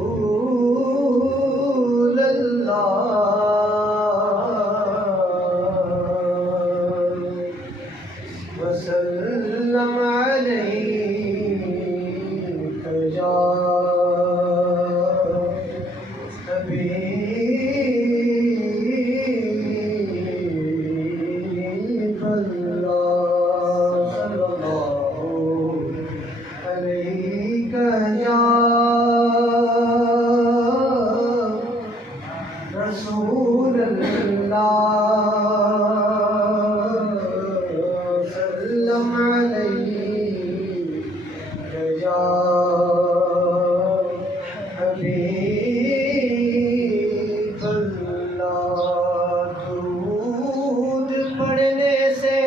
रसूल अल्लाह वसल्लम अलैका या हबीब अल्लाह सल्लल्लाहु अलैका या रसूल अल्लाह सल्लम अलैका या हबीब अल्लाह। दुरूद पढ़ने से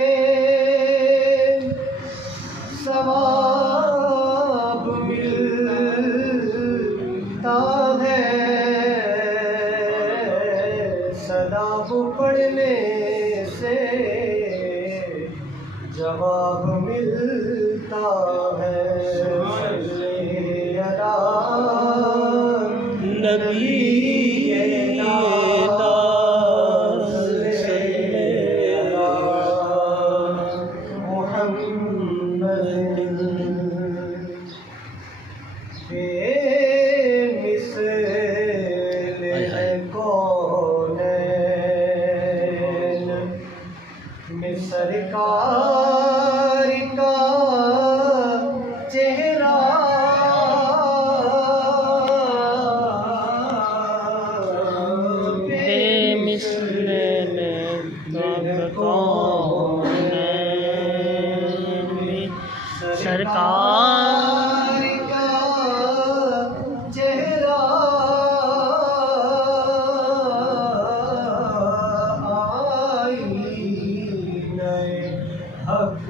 सवाब मिलता है, सलाम पढ़ने से जवाब मिलता है। नबी में सरकार का चेहरा बेमिसल सरकार का चेहरा हक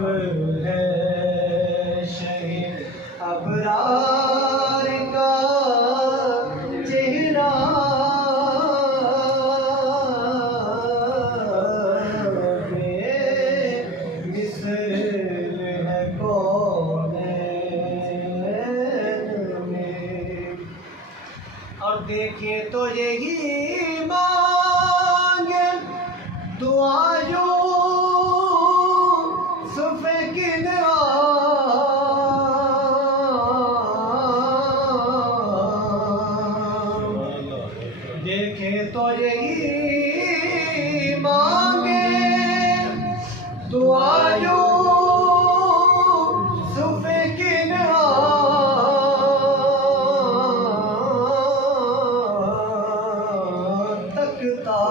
है। शहीद अबरार का चेहरा बेमिसल है कौनैन में। और देखें तो यही मांगे दुआ देखें तो यही मांगे दुआ यूसुफ की तकता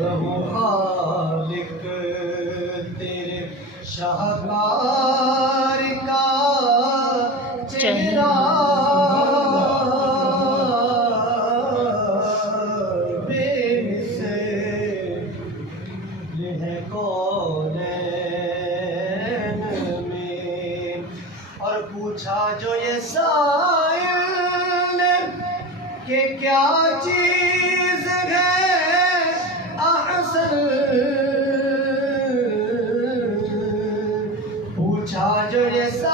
रहूं खालिक तेरे शाहकार का चेहरा है कौनैन में। और पूछा जो ये साइल कि क्या चीज है अहसन, पूछा जो ये साइल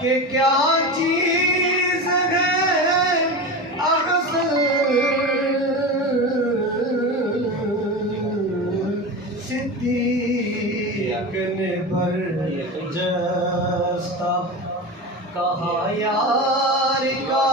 कि क्या चीज है सिद्दीक ने बरजस्ता कहा यार का